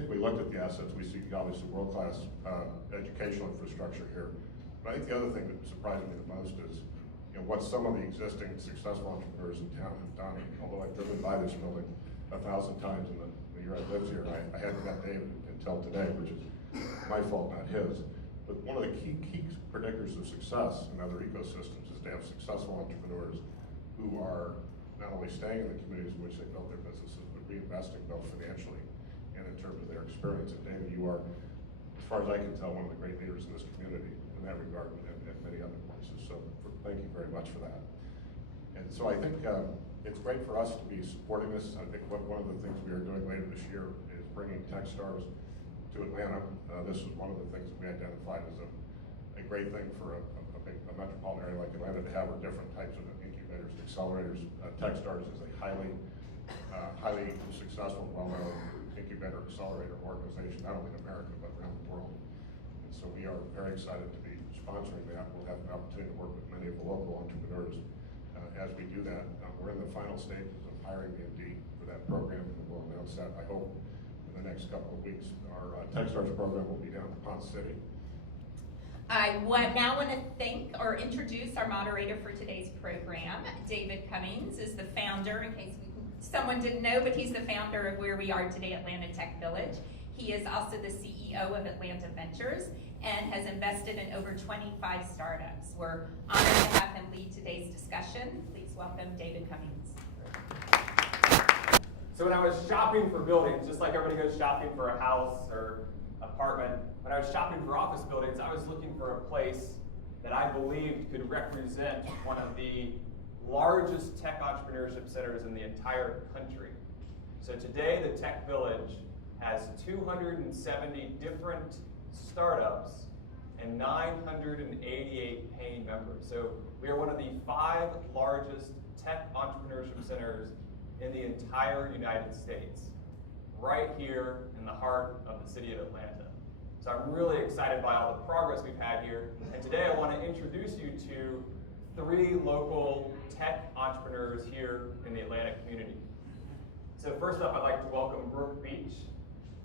think we looked at the assets. We see obviously world-class educational infrastructure here. But I think the other thing that surprised me the most is, what some of the existing successful entrepreneurs in town have done. Although I've driven by this building 1,000 times in the year I lived here, I hadn't met David until today, which is my fault, not his. But one of the key predictors of success in other ecosystems is to have successful entrepreneurs who are not only staying in the communities in which they built their businesses, but reinvesting both financially and in terms of their experience. And David, you are, as far as I can tell, one of the great leaders in this community in that regard and many other places. So thank you very much for that. And so I think it's great for us to be supporting this. I think one of the things we are doing later this year is bringing Techstars to Atlanta. This is one of the things that we identified as a great thing for a metropolitan area like Atlanta to have different types of incubators, accelerators. Techstars is a highly successful, well-known incubator accelerator organization, not only in America, but around the world. And so we are very excited to be sponsoring that. We'll have an opportunity to work with many of the local entrepreneurs as we do that. We're in the final stages of hiring the MD for that program, and we'll announce that, I hope, in the next couple of weeks. Our Techstars program will be down in Ponce City. I now want to thank or introduce our moderator for today's program. David Cummings is the founder, in case someone didn't know, but he's the founder of where we are today, Atlanta Tech Village. He is also the CEO of Atlanta Ventures and has invested in over 25 startups. We're honored to have him lead today's discussion. Please welcome David Cummings. So when I was shopping for buildings, just like everybody goes shopping for a house or apartment, when I was shopping for office buildings, I was looking for a place that I believed could represent one of the largest tech entrepreneurship centers in the entire country. So today, the Tech Village has 270 different startups and 988 paying members. So we are one of the 5 largest tech entrepreneurship centers in the entire United States, right here in the heart of the city of Atlanta. So I'm really excited by all the progress we've had here. And today I want to introduce you to 3 local tech entrepreneurs here in the Atlanta community. So first up, I'd like to welcome Brooke Beach.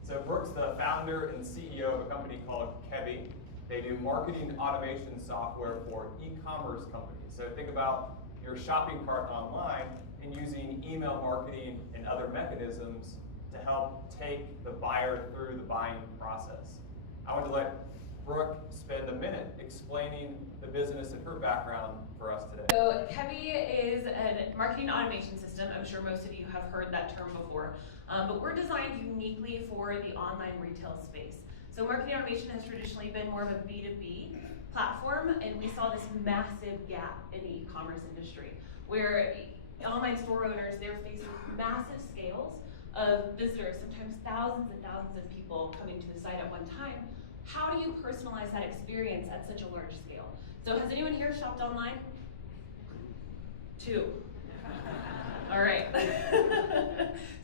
So Brooke's the founder and CEO of a company called Kebby. They do marketing automation software for e-commerce companies. So think about your shopping cart online and using email marketing and other mechanisms to help take the buyer through the buying process. I want to let Brooke spend a minute explaining the business and her background for us today. So Kebby is a marketing automation system. I'm sure most of you have heard that term before, but we're designed uniquely for the online retail space. So marketing automation has traditionally been more of a B2B platform, and we saw this massive gap in the e-commerce industry where online store owners, they're facing massive scales of visitors, sometimes thousands and thousands of people coming to the site at one time. How do you personalize that experience at such a large scale? So has anyone here shopped online? 2. All right.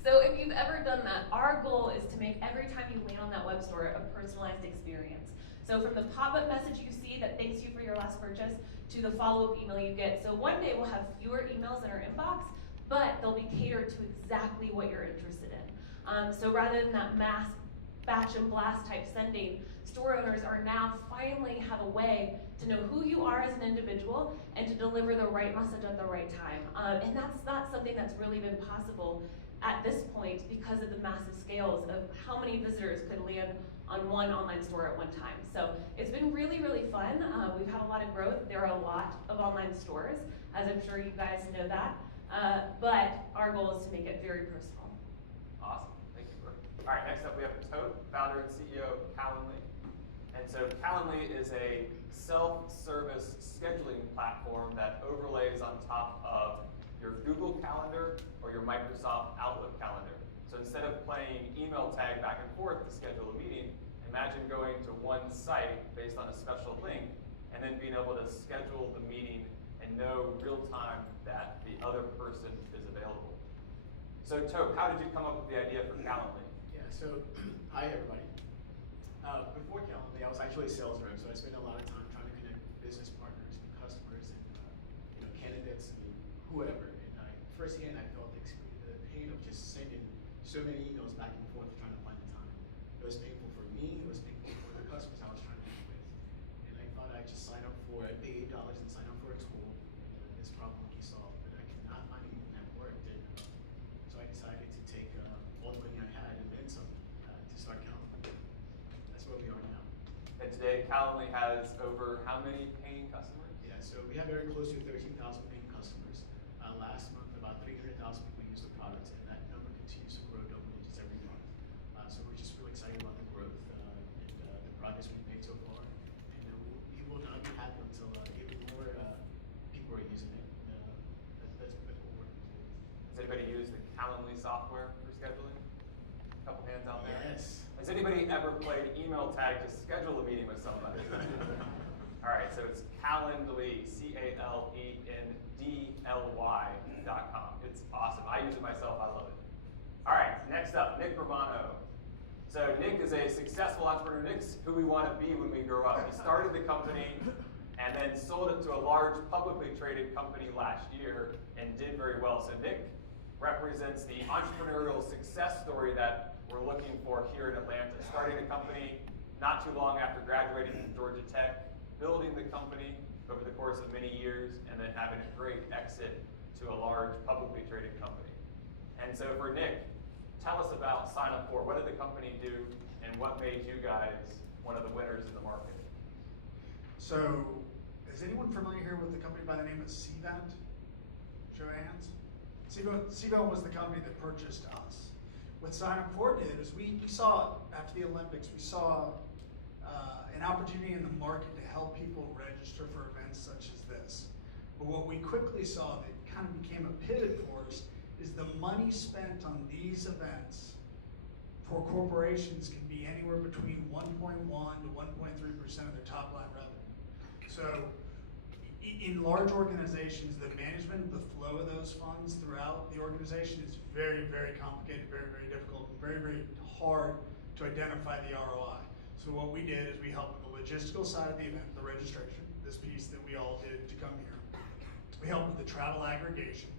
So if you've ever done that, our goal is to make every time you land on that web store a personalized experience. So from the pop-up message you see that thanks you for your last purchase to the follow-up email you get. So one day we'll have fewer emails in our inbox, but they'll be catered to exactly what you're interested in. So rather than that mass batch and blast type sending, store owners are now finally have a way to know who you are as an individual and to deliver the right message at the right time. And that's not something that's really been possible at this point because of the massive scales of how many visitors could land on one online store at one time. So it's been really, really fun. We've had a lot of growth. There are a lot of online stores, as I'm sure you guys know that. But our goal is to make it very personal. Awesome, thank you, Brooke. All right, next up we have Tote, founder and CEO of Calendly. And so Calendly is a self-service scheduling platform that overlays on top of your Google Calendar or your Microsoft Outlook calendar. So instead of playing email tag back and forth to schedule a meeting, imagine going to one site based on a special link and then being able to schedule the meeting and know real time that the other person is available. So Tope, how did you come up with the idea for Calendly? Yeah, so hi everybody. Before Calendly, I was actually a sales rep, so I spent a lot of time trying to connect business partners and customers and candidates and whoever. And firsthand, I felt the pain of just sending so many emails back and forth trying to find the time. And today, Calendly has over how many paying customers? Yeah, so we have very close to 13,000 paying customers. Last month, about 300,000 people used the product, and that number continues to grow double digits every month. So we're just really excited about the growth and the progress we've made so far. And we will not be happy until even more people are using it. That's what we're working towards. Has anybody used the Calendly software for scheduling? A couple hands out there. Yes. Has anybody ever played email tag to schedule a meeting with somebody? All right, so it's Calendly, CALENDLY.com. It's awesome. I use it myself. I love it. All right, next up, Nick Romano. So Nick is a successful entrepreneur. Nick's who we want to be when we grow up. He started the company and then sold it to a large publicly traded company last year and did very well. So Nick represents the entrepreneurial success story that we're looking for here in Atlanta. Starting a company not too long after graduating from Georgia Tech, building the company over the course of many years, and then having a great exit to a large publicly traded company. And so for Nick, tell us about Sign Up For. What did the company do, and what made you guys one of the winners in the market? So, is anyone familiar here with the company by the name of Cvent? Show of hands. Cvent was the company that purchased us. What Sign Up For did is we saw, after the Olympics, we saw an opportunity in the market to help people register for events such as this. But what we quickly saw that kind of became a pivot for us is the money spent on these events for corporations can be anywhere between 1.1 to 1.3% of their top line revenue. So in large organizations, the management of the flow of those funds throughout the organization is very, very complicated, very, very difficult, and very, very hard to identify the ROI. So what we did is we helped with the logistical side of the event, the registration, this piece that we all did to come here. We helped with the travel aggregation,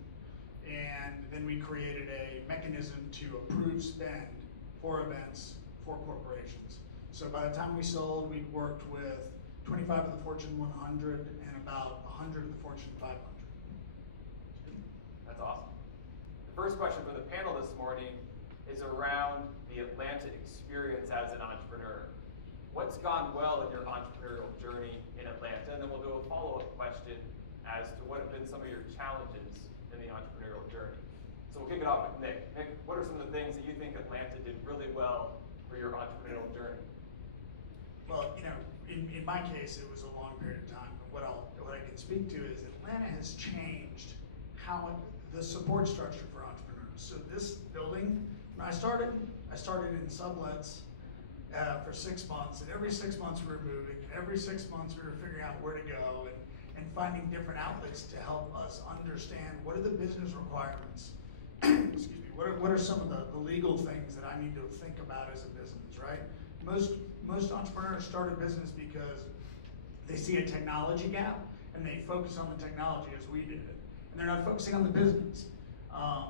and then we created a mechanism to approve spend for events for corporations. So by the time we sold, we'd worked with 25 of the Fortune 100 and about 100 of the Fortune 500. That's awesome. The first question for the panel this morning is around the Atlanta experience as an entrepreneur. What's gone well in your entrepreneurial journey in Atlanta? And then we'll do a follow-up question as to what have been some of your challenges in the entrepreneurial journey. So we'll kick it off with Nick. Nick, what are some of the things that you think Atlanta did really well for your entrepreneurial journey? Well, you know, in my case, it was a long period of time. But what I can speak to is Atlanta has changed the support structure for entrepreneurs. So this building, when I started in sublets for 6 months, and every 6 months we were moving, and every 6 months we were figuring out where to go and finding different outlets to help us understand what are the business requirements. Excuse me. What are some of the legal things that I need to think about as a business, right? Most entrepreneurs start a business because they see a technology gap and they focus on the technology as we did, and they're not focusing on the business.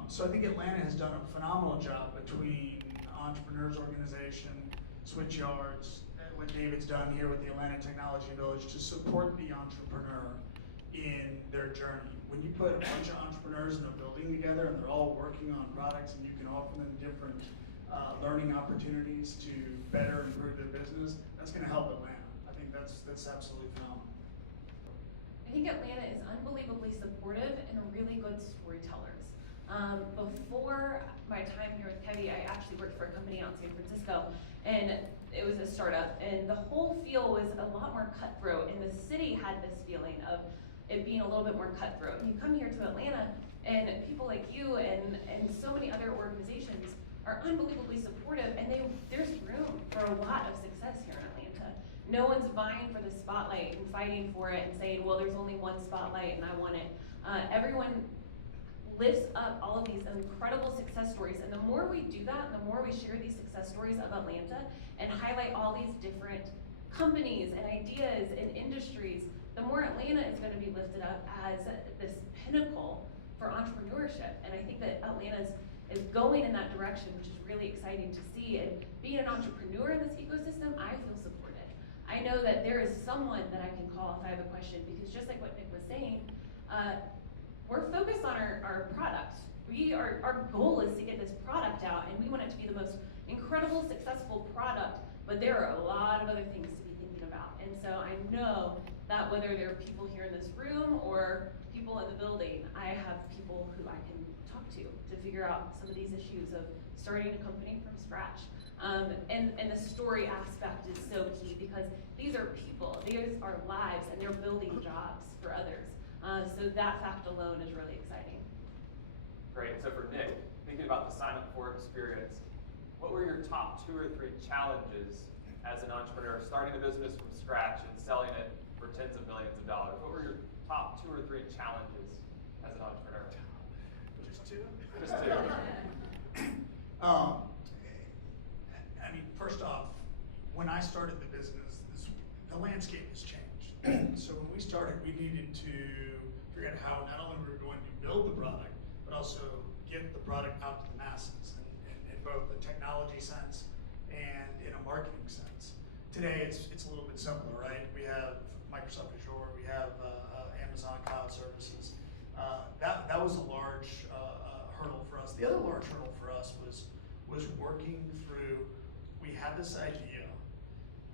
So I think Atlanta has done a phenomenal job between Entrepreneurs Organization, Switchyards, what David's done here with the Atlanta Technology Village to support the entrepreneur in their journey. When you put a bunch of entrepreneurs in a building together and they're all working on products and you can offer them different learning opportunities to better improve their business, that's going to help Atlanta. I think that's absolutely phenomenal. I think Atlanta is unbelievably supportive and really good storytellers. Before my time here with Kevy, I actually worked for a company out in San Francisco, and it was a startup, and the whole feel was a lot more cutthroat, and the city had this feeling of it being a little bit more cutthroat. And you come here to Atlanta, and people like you and so many other organizations are unbelievably supportive, and there's room for a lot of success here in Atlanta. No one's vying for the spotlight and fighting for it and saying, well, there's only one spotlight and I want it. Everyone lifts up all of these incredible success stories, and the more we do that, the more we share these success stories of Atlanta and highlight all these different companies and ideas and industries, the more Atlanta is going to be lifted up as this pinnacle for entrepreneurship. And I think that Atlanta is going in that direction, which is really exciting to see. And being an entrepreneur in this ecosystem, I feel supported. I know that there is someone that I can call if I have a question, because just like what Nick was saying, we're focused on our product. Our goal is to get this product out, and we want it to be the most incredible, successful product, but there are a lot of other things to be thinking about. And so I know that whether there are people here in this room or people in the building, I have people who I can talk to figure out some of these issues of starting a company from scratch. And the story aspect is so key because these are people, these are lives, and they're building jobs for others. So that fact alone is really exciting. Great. So for Nick, thinking about the sign up for experience, what were your top 2 or 3 challenges as an entrepreneur starting a business from scratch and selling it for tens of millions of dollars? What were your top 2 or 3 challenges as an entrepreneur? Just two? Just 2. I mean, first off, when I started the business, the landscape has changed. So when we started, we needed to figure out how not only we were going to build the product, but also get the product out to the masses in both the technology sense and in a marketing sense. Today, it's a little bit simpler, right? We have Microsoft Azure, we have Amazon Cloud Services. That was a large hurdle for us. The other large hurdle for us was working through, we had this idea,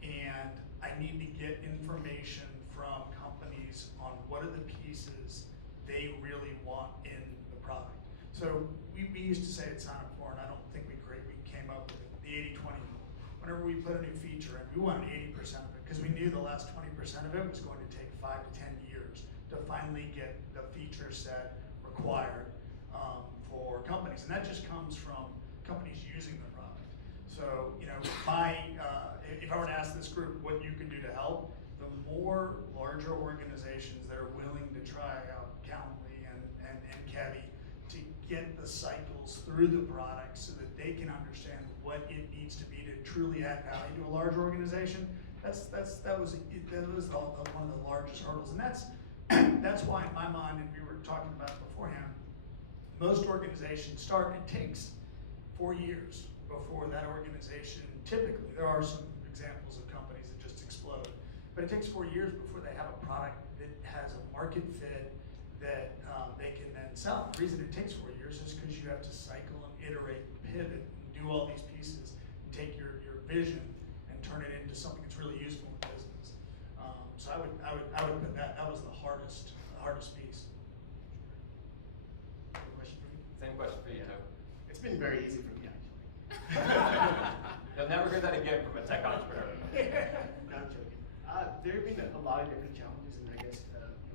and I need to get information from companies on what are the pieces they really want in the product. So we used to say at Sign Up For, and I don't think we came up with it, the 80-20 rule. Whenever we put a new feature in, we wanted 80% of it because we knew the last 20% of it was going to take 5 to 10 years to finally get the feature set required for companies. And that just comes from companies using the product. So, you know, if I were to ask this group what you can do to help, the more larger organizations that are willing to try out Calendly and Kevy to get the cycles through the product so that they can understand what it needs to be to truly add value to a large organization, that was one of the largest hurdles. And that's why in my mind, and we were talking about it beforehand, most organizations start, it takes 4 years before that organization, typically, there are some examples of companies that just explode, but it takes 4 years before they have a product that has a market fit that they can then sell. The reason it takes 4 years is because you have to cycle and iterate and pivot and do all these pieces and take your vision and turn it into something that's really useful in business. So I would put that was the hardest piece. Question for me? Same question for you, Joe. It's been very easy for me, actually. You'll never hear that again from a tech entrepreneur. No, I'm joking. There have been a lot of different challenges, and I guess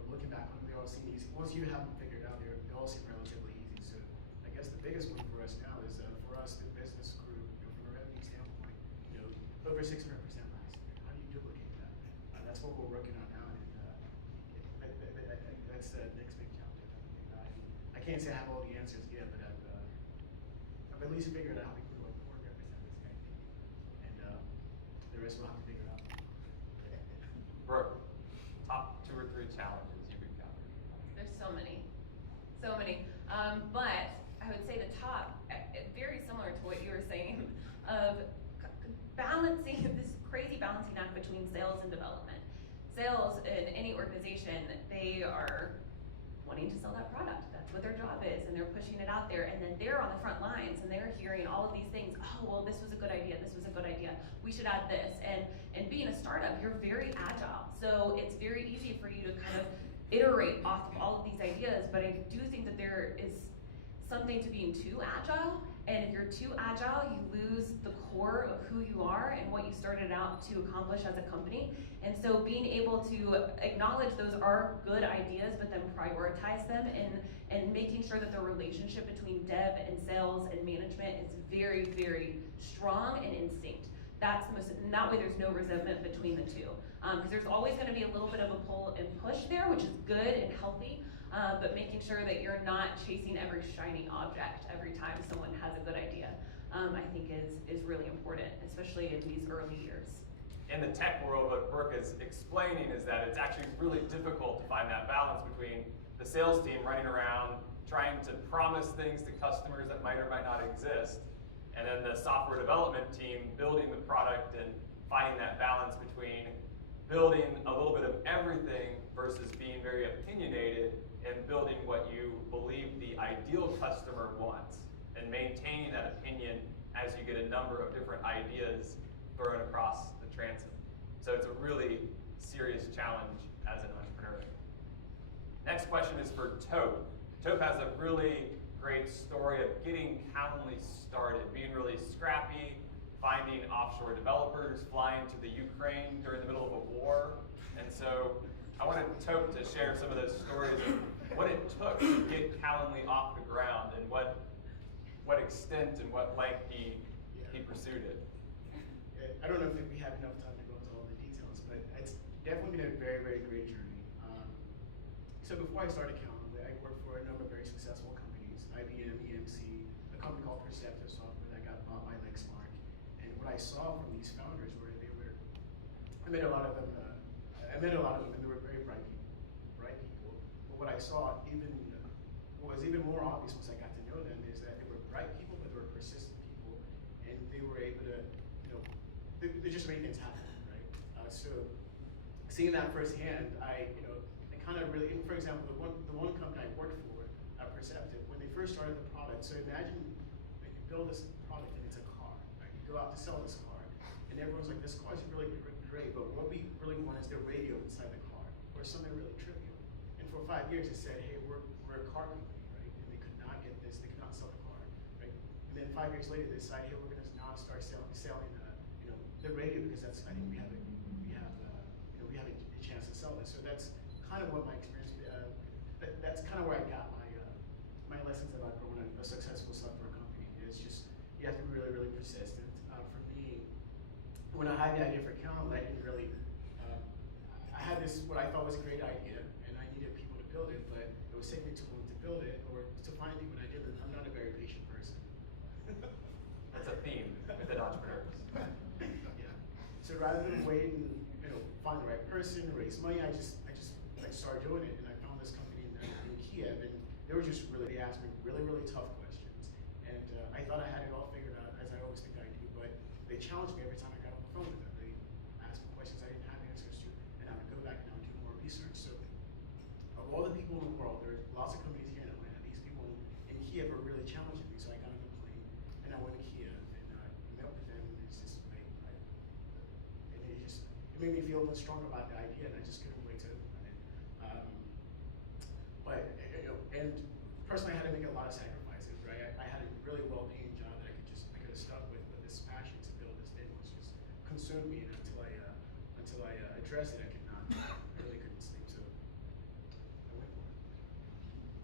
looking back on them, they all seem easy. Once you have them figured out, they all seem relatively easy. So I guess the biggest one for us now is for us, the business grew from a revenue standpoint, over 600% last year. How do you duplicate that? That's what we're working on now, and that's the next big challenge. I can't say I have all the answers yet, but I've at least figured out how we can represent this guy, and the rest we'll have to figure out. Brooke, top 2 or 3 challenges you've encountered? There's so many. But I would say the top, very similar to what you were saying, of balancing this crazy balancing act between sales and development. Sales in any organization, they are wanting to sell that product. That's what their job is, and they're pushing it out there, and then they're on the front lines, and they're hearing all of these things. Oh, well, this was a good idea, this was a good idea, we should add this. And being a startup, you're very agile, so it's very easy for you to kind of iterate off of all of these ideas, but I do think that there is something to being too agile, and if you're too agile, you lose the core of who you are and what you started out to accomplish as a company. And so being able to acknowledge those are good ideas, but then prioritize them and making sure that the relationship between dev and sales and management is very, very strong and in sync. That's the most, and that way there's no resentment between the two. Because there's always gonna be a little bit of a pull and push there, which is good and healthy, but making sure that you're not chasing every shiny object every time someone has a good idea, I think is really important, especially in these early years. In the tech world, what Brooke is explaining is that it's actually really difficult to find that balance between the sales team running around trying to promise things to customers that might or might not exist, and then the software development team building the product and finding that balance between building a little bit of everything versus being very opinionated and building what you believe the ideal customer wants and maintaining that opinion as you get a number of different ideas thrown across the transom. So it's a really serious challenge as an entrepreneur. Next question is for Tope. Tope has a really great story of getting Calendly started, being really scrappy, finding offshore developers, flying to the Ukraine during the middle of a war. And so I wanted Tope to share some of those stories of what it took to get Calendly off the ground and what extent and what length he pursued it. I don't know if we have enough time to go into all the details, but it's definitely been a very, very great journey. So before I started Calendly, I worked for a number of very successful companies, IBM, EMC, a company called Perceptive Software that got bought by Lexmark. And what I saw from these founders were I met a lot of them, and they were very bright people. But what I saw, what was even more obvious once I got to know them, is that they were bright people, but they were persistent people, and they were able to, they just made things happen, right? So seeing that firsthand, I kind of really, for example, the one company I worked for, Perceptive, when they first started the product, so imagine that you build this product and it's a car, right? You go out to sell this car, and everyone's like, this car is really great, but what we really want is the radio inside the car, or something really trivial. And for 5 years, it said, hey, we're a car company, right? And they could not get this, they could not sell the car, right? And then 5 years later, they decided, hey, we're going to now start selling the radio, because I think we have a chance to sell this. So that's kind of what my experience. That's kind of where I got my lessons about growing a successful software company. It's just you have to be really, really persistent. For me, when I had the idea for Calendly, I didn't really. I had this what I thought was a great idea, and I needed people to build it, but it was taking me too long to build it or to find people. And I didn't. I'm not a very patient person. That's a theme within entrepreneurs. Yeah. So rather than wait and find the right person, raise money, I started doing it, and I found this company in Kiev, and they asked me really, really tough questions, and I thought I had it all figured out, as I always think I do, but they challenged me every time I got on the phone with them. They asked me questions I didn't have answers to, and I would go back and I would do more research. So of all the people in the world, there are lots of companies here in Atlanta. These people in Kiev were really challenging me, so I got on the plane, and I went to Kiev, and met with them, and it's just it made me feel even stronger about the idea, and I just couldn't wait to implement it. And personally, I had to make a lot of sacrifices, right? I had a really well-paying job that I could have stuck with, but this passion to build this thing was just consumed me, and until I addressed it, I really couldn't sleep. So I went for it.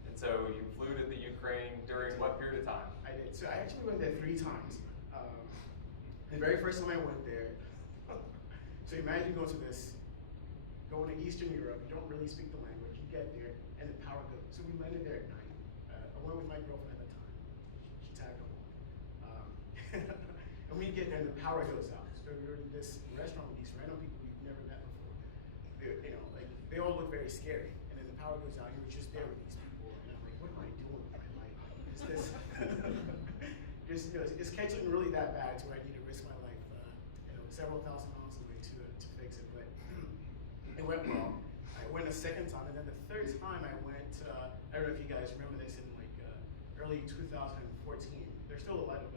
And so you flew to the Ukraine during what period of time? I did. So I actually went there 3 times. The very first time I went there, so imagine going to Eastern Europe, you don't really speak the language, you get there, and the power goes. So we landed there at night. I went with my girlfriend at the time. She tagged along. And we get there, and the power goes out. So we were in this restaurant with these random people we've never met before. They all look very scary. And then the power goes out, and we're just there with these people, and I'm like, what am I doing with my life? Is this? It's catching really that bad to where I need to risk my life, several thousand miles away to fix it, but it went well. I went a second time, and then the third time I went, I don't know if you guys remember this in early 2014. There's still a lot of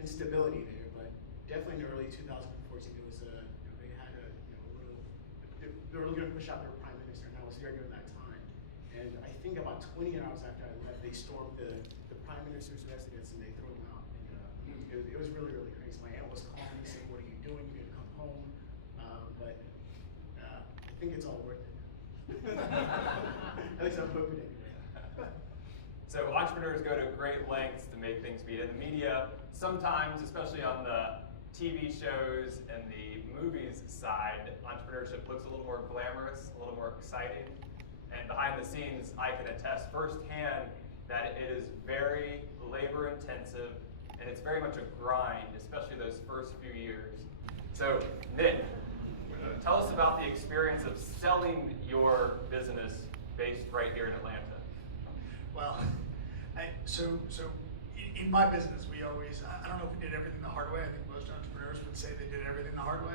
instability there, but definitely in early 2014 it was they had they were going to push out their prime minister, and I was there during that time. And I think about 20 hours after I left, they stormed the prime minister's residence and they threw him out. And it was really, really crazy. My aunt was calling me saying, "What are you doing? You need to come home." But I think it's all worth it. At least I'm hoping anyway. So entrepreneurs go to great lengths to make things be in the media. Sometimes, especially on the TV shows and the movies side, entrepreneurship looks a little more glamorous, a little more exciting. And behind the scenes, I can attest firsthand that it is very labor intensive and it's very much a grind, especially those first few years. So Nick, tell us about the experience of selling your business based right here in Atlanta. Well, so in my business, we always, I don't know if we did everything the hard way. I think most entrepreneurs would say they did everything the hard way.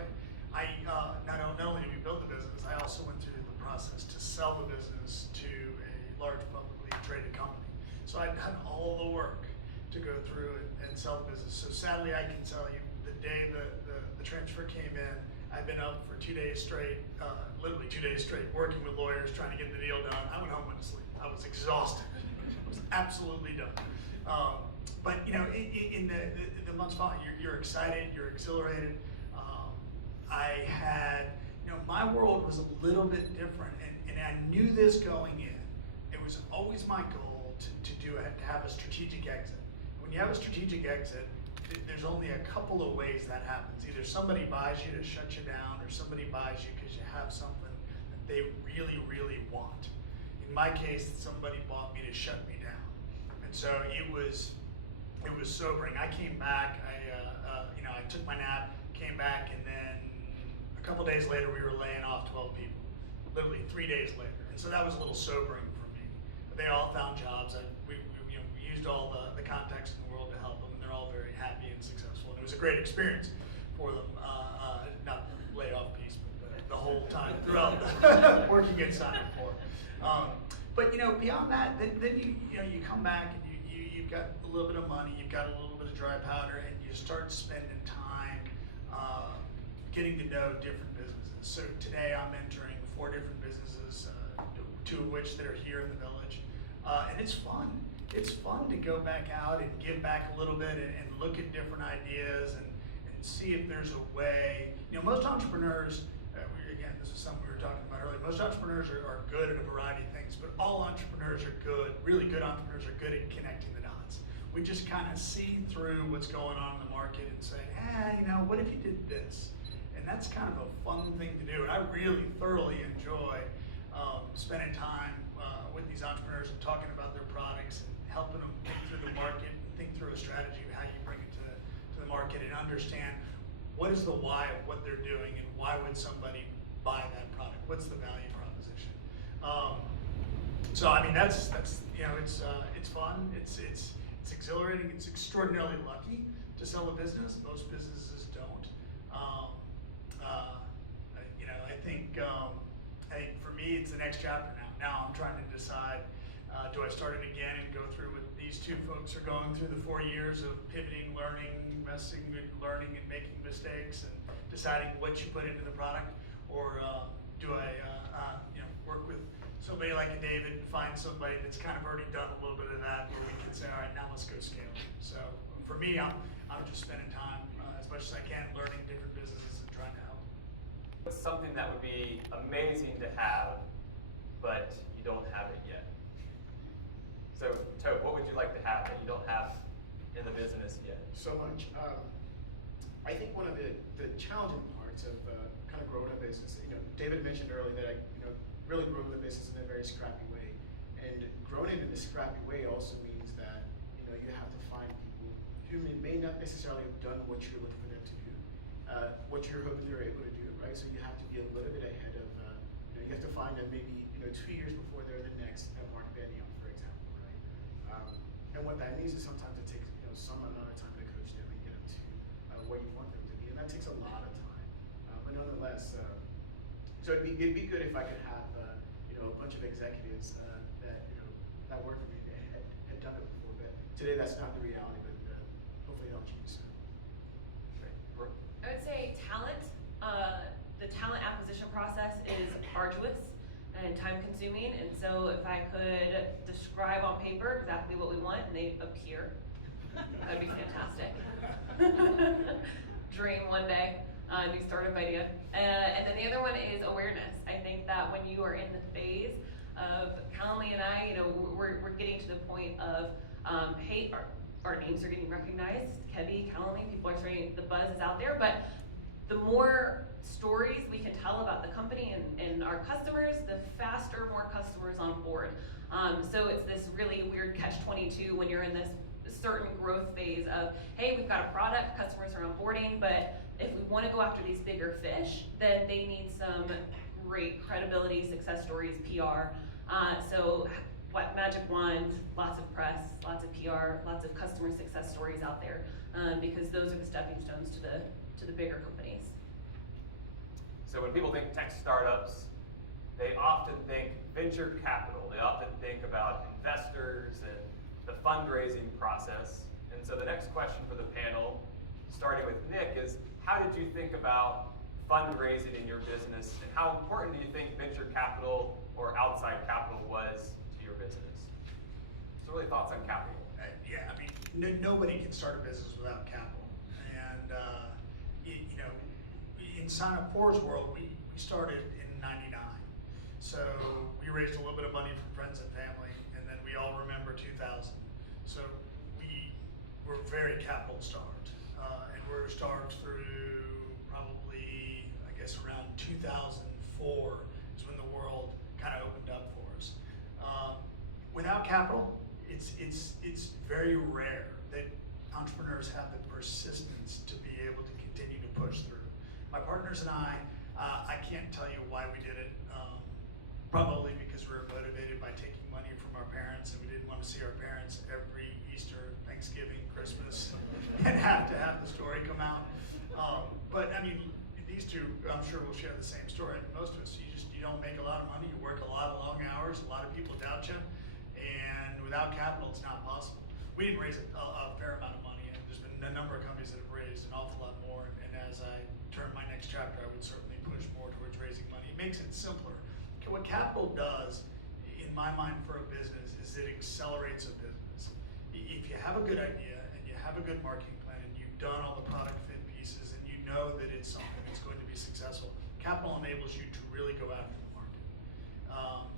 Not only did we build the business, I also went through the process to sell the business to a large publicly traded company. So I'd done all the work to go through and sell the business. So sadly, I can tell you, the day the transfer came in, I've been up for 2 days straight, literally 2 days straight, working with lawyers, trying to get the deal done. I went home and went to sleep. I was exhausted. I was absolutely done. But you know, in the months following, you're excited, you're exhilarated. I had, you know, my world was a little bit different, and I knew this going in. It was always my goal to have a strategic exit. When you have a strategic exit, there's only a couple of ways that happens. Either somebody buys you to shut you down, or somebody buys you because you have something that they really, really want. In my case, somebody bought me to shut me down, and so it was sobering. I came back. I took my nap, came back, and then a couple days later, we were laying off 12 people. Literally 3 days later, and so that was a little sobering for me. But they all found jobs. We used all the contacts in the world to help them, and they're all very happy and successful. And it was a great experience for them. Not the layoff piece, but the whole time throughout working at Sign Up For. But you know, beyond that, then you come back and you've got a little bit of money, you've got a little bit of dry powder, and you start spending time getting to know different businesses. So today I'm mentoring 4 different businesses, 2 of which that are here in the village, and it's fun. It's fun to go back out and give back a little bit and look at different ideas and see if there's a way. You know, most entrepreneurs, again, this is something we were talking about earlier, most entrepreneurs are good at a variety of things, but all entrepreneurs are good, really good entrepreneurs are good at connecting the dots. We just kind of see through what's going on in the market and say, you know, what if you did this? And that's kind of a fun thing to do. And I really thoroughly enjoy spending time with these entrepreneurs and talking about their products and helping them think through the market and think through a strategy of how you bring it to the market and understand what is the why of what they're doing and why would somebody buy that product? What's the value proposition? So I mean, that's you know, it's fun. It's exhilarating. It's extraordinarily lucky to sell a business. Most businesses don't. You know, I think for me, it's the next chapter now. Now I'm trying to decide, do I start it again and go through what these 2 folks are going through, the 4 years of pivoting, learning, messing and learning and making mistakes and deciding what you put into the product, or do I work with somebody like a David and find somebody that's kind of already done a little bit of that where we can say, all right, now let's go scale. So for me, I'm just spending time as much as I can learning different businesses and trying to help. What's something that would be amazing to have, but you don't have it yet? So, Tope, what would you like to have that you don't have in the business yet? So much. I think one of the challenging parts of kind of growing a business, you know, David mentioned earlier that I really grew the business in a very scrappy way. And growing it in a scrappy way also means that, you know, you have to find people who may not necessarily have done what you're looking for them to do, what you're hoping they're able to do, right? So you have to be a little bit ahead of, you have to find them maybe, 2 years before they're the next Mark Benioff, for example, right? And what that means is sometimes it takes, some amount of time to coach them and get them to where you want them to be, and that takes a lot of time. But nonetheless, so it'd be good if I could have, a bunch of executives that work for me that had done it before. But today that's not the reality, but hopefully that'll change soon. Great. I would say talent, the talent acquisition process is arduous and time consuming, and so if I could describe on paper exactly what we want and they appear, that'd be fantastic. Dream one day, new startup idea. And then the other one is awareness. I think that when you are in the phase of Calendly and I, we're getting to the point of, hey, our names are getting recognized. Kevy, Calendly, people are starting, the buzz is out there, but the more stories we can tell about the company and our customers, the faster more customers on board. So it's this really weird catch-22 when you're in this certain growth phase of, hey, we've got a product, customers are onboarding, but if we want to go after these bigger fish, then they need some great credibility, success stories, PR. So what magic wand, lots of press, lots of PR, lots of customer success stories out there, because those are the stepping stones to the bigger companies. So when people think tech startups, they often think venture capital. They often think about investors and the fundraising process. And so the next question for the panel, starting with Nick, is how did you think about fundraising in your business, and how important do you think venture capital or outside capital was to your business? So really thoughts on capital. Yeah, I mean, nobody can start a business without capital. And, you know, in Sign Up For's world, we started in '99. So we raised a little bit of money from friends and family, and then we all remember 2000. So we were very capital starved. And we were starved through probably, I guess, around 2004 is when the world kind of opened up for us. Without capital, it's very rare that entrepreneurs have the persistence to be able to continue to push through. My partners and I can't tell you why we did it. Probably because we were motivated by taking money from our parents, and we didn't want to see our parents every Easter, Thanksgiving, Christmas, and have to have the story come out. But I mean, these two, I'm sure, will share the same story. Most of us, you don't make a lot of money, you work a lot of long hours, a lot of people doubt you, and without capital, it's not possible. We didn't raise a fair amount of money, and there's been a number of companies that have raised an awful lot more, and as I turn my next chapter, I would certainly push more towards raising money. It makes it simpler. What capital does, in my mind, for a business is it accelerates a business. If you have a good idea and you have a good marketing plan and you've done all the product fit pieces and you know that it's something that's going to be successful, capital enables you to really go after the market.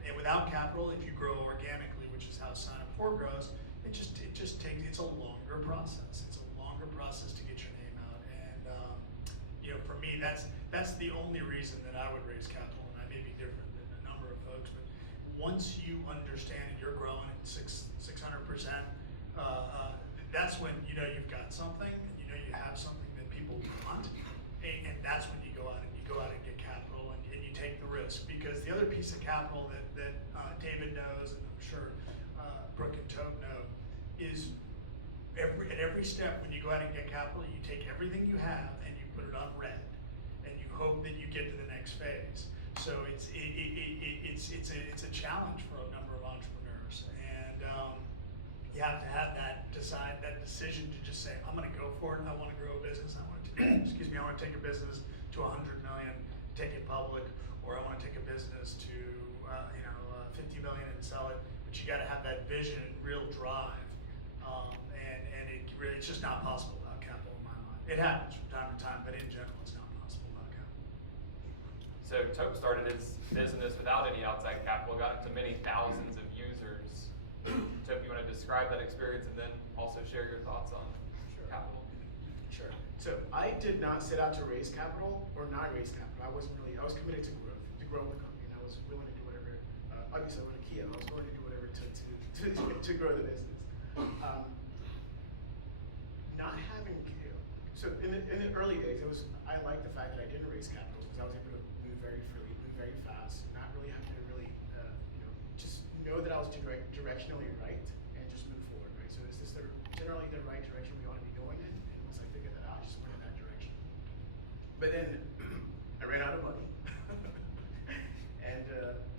And without capital, if you grow organically, which is how Sign Up For grows, it just takes, it's a longer process. It's a longer process to get your name out. And you know, for me, that's the only reason that I would raise capital, and I may be different than a number of folks, but once you understand and you're growing at 600%, that's when you know you've got something, and you know you have something that people want, and that's when you go out and get capital, and you take the risk. Because the other piece of capital that David knows, and I'm sure Brooke and Tobe know, is at every step when you go out and get capital, you take everything you have and you put it on red, and you hope that you get to the next phase. So it's a challenge for a number of entrepreneurs, and you have to have that decision to just say, I'm going to go for it. I want to grow a business. I want to I want to take a business to 100 million, take it public, or I want to take a business to 50 million and sell it. But you got to have that vision and real drive, and it's just not possible without capital in my mind. It happens from time to time, but in general, it's not possible without capital. So Tobe started his business without any outside capital, got it to many thousands of users. Tobe, you want to describe that experience and then also share your thoughts on capital? Sure. So I did not set out to raise capital or not raise capital. I was committed to grow the company, and I was willing to do whatever. Obviously, I went to Kia. I was willing to do whatever it took to grow the business. Not having so in the early days, I liked the fact that I didn't raise capital because I was able to move very freely, move very fast, not really having to really just know that I was directionally right and just move forward, right? So is this generally the right direction we ought to be going in? And once I figured that out, I just went in that direction. But then I ran out of money. And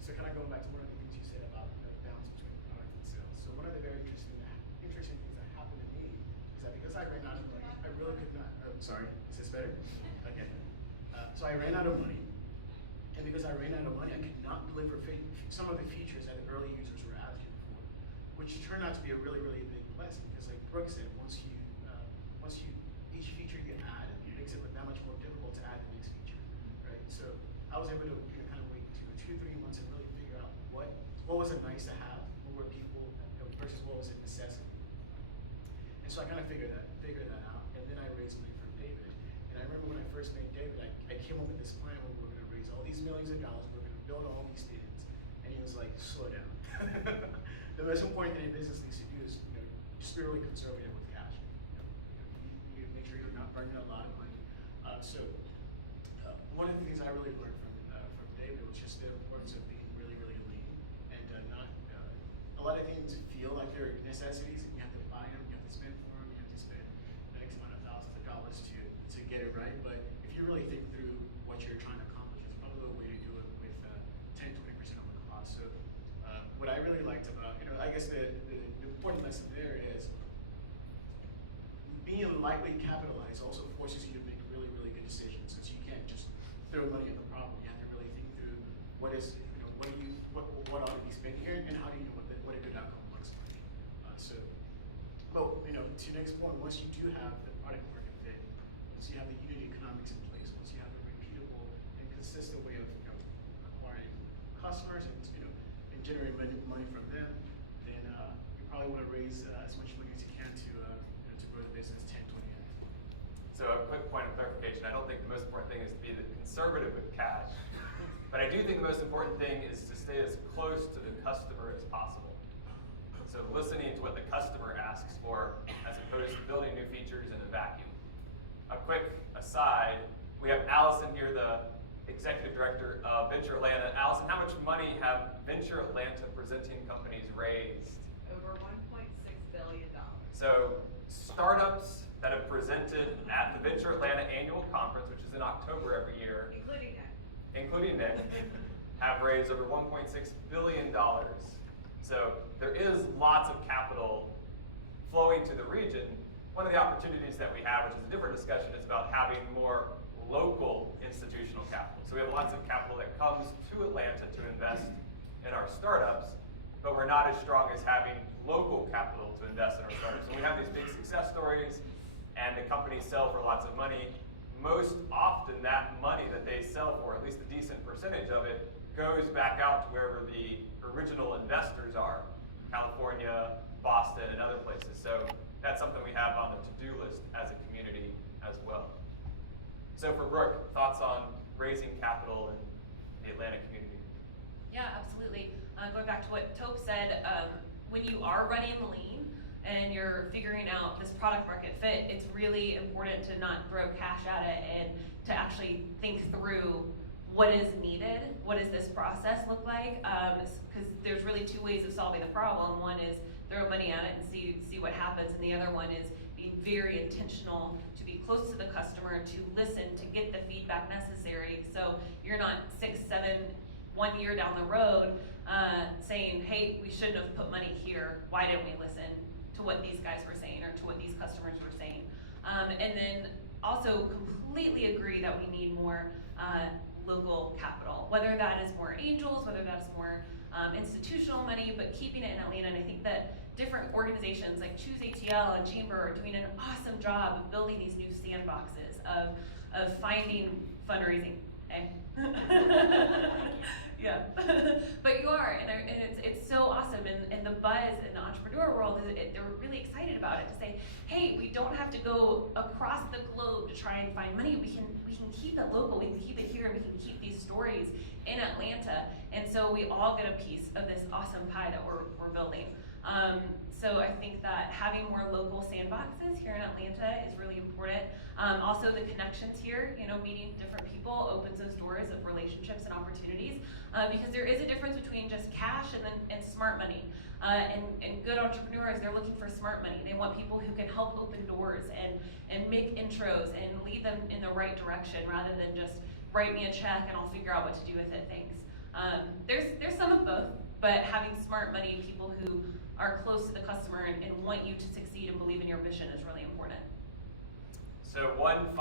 so kind of going back to one of the things you said about the balance between product and sales. So one of the very interesting things that happened to me is that because I ran out of money, I really could not, sorry, is this better? Okay. So I ran out of money. And because I ran out of money, I could not deliver some of the features that the early users were asking for, which turned out to be a really, really big blessing. Because like Brooke said, each feature you add makes it that much more difficult to add the next feature, right? So I was able to kind of wait 2 or 3 months and really figure out what was a nice to have, what were people versus what was a necessity. And so I kind of figured that out, and then I raised money from David. And I remember when I first met David, I came up with this plan where we were going to raise all these millions of dollars, we were going to build all these stands, and he was like, slow down. The most important thing a business needs to do is just be really conservative with cash. You make sure you're not burning a lot of money. One of the things I really learned from David was just the importance of being really, really lean, and not a lot of things feel like they're necessities, and you have to buy them, you have to spend for them, you have to spend X amount of thousands of dollars to get it right. But if you really think through what you're trying to accomplish, there's probably a way to do it with 10-20% of the cost. So what I really liked about, I guess the important lesson there is being lightly capitalized also forces you to make really, really good decisions, because you can't just economics in place, once you have a repeatable and consistent way of acquiring customers and and generating money from them, then you probably want to raise as much money as you can to grow the business 10, 20x. So a quick point of clarification, I don't think the most important thing is to be conservative with cash, but I do think the most important thing is to stay as close to the customer as possible. So listening to what the customer asks for as opposed to building new features in a vacuum. A quick aside, we have Allison here, the Executive Director of Venture Atlanta. Allison, how much money have Venture Atlanta presenting companies raised? Over $1.6 billion. So startups that have presented at the Venture Atlanta annual conference, which is in October every year, including Nick, have raised over $1.6 billion. So there is lots of capital flowing to the region. One of the opportunities that we have, which is a different discussion, is about having more local institutional capital. So we have lots of capital that comes to Atlanta to invest in our startups, but we're not as strong as having local capital to invest in our startups. So we have these big success stories, and the companies sell for lots of money. Most often that money that they sell for, at least a decent percentage of it, goes back out to wherever the original investors are, California, Boston, and other places. So that's something we have on the to-do list as a community as well. So for Brooke, thoughts on raising capital in the Atlanta community? Yeah, absolutely. Going back to what Tope said, when you are running lean and you're figuring out this product market fit, it's really important to not throw cash at it and to actually think through what is needed, what does this process look like, because there's really two ways of solving the problem. One is throw money at it and see what happens, and the other one is being very intentional to be close to the customer, to listen, to get the feedback necessary, so you're not 6, 7, 1 year down the road saying, hey, we shouldn't have put money here, why didn't we listen to what these guys were saying or to what these customers were saying. And then also completely agree that we need more local capital, whether that is more angels, whether that's more institutional money, but keeping it in Atlanta. And I think that different organizations like Choose ATL and Chamber are doing an awesome job of building these new sandboxes of finding fundraising. Yeah, but you are, and it's so awesome, and the buzz in the entrepreneur world they're really excited about it, to say, hey, we don't have to go across the globe to try and find money. We can keep it local, we can keep it here, and we can keep these stories in Atlanta, and so we all get a piece of this awesome pie that we're building. So I think that having more local sandboxes here in Atlanta is really important. Also the connections here, meeting different people opens those doors of relationships and opportunities, because there is a difference between just cash and smart money. And good entrepreneurs, they're looking for smart money. They want people who can help open doors and make intros and lead them in the right direction, rather than just write me a check and I'll figure out what to do with it, thanks. There's some of both, but having smart money, people who are close to the customer and want you to succeed and believe in your mission is really important. So one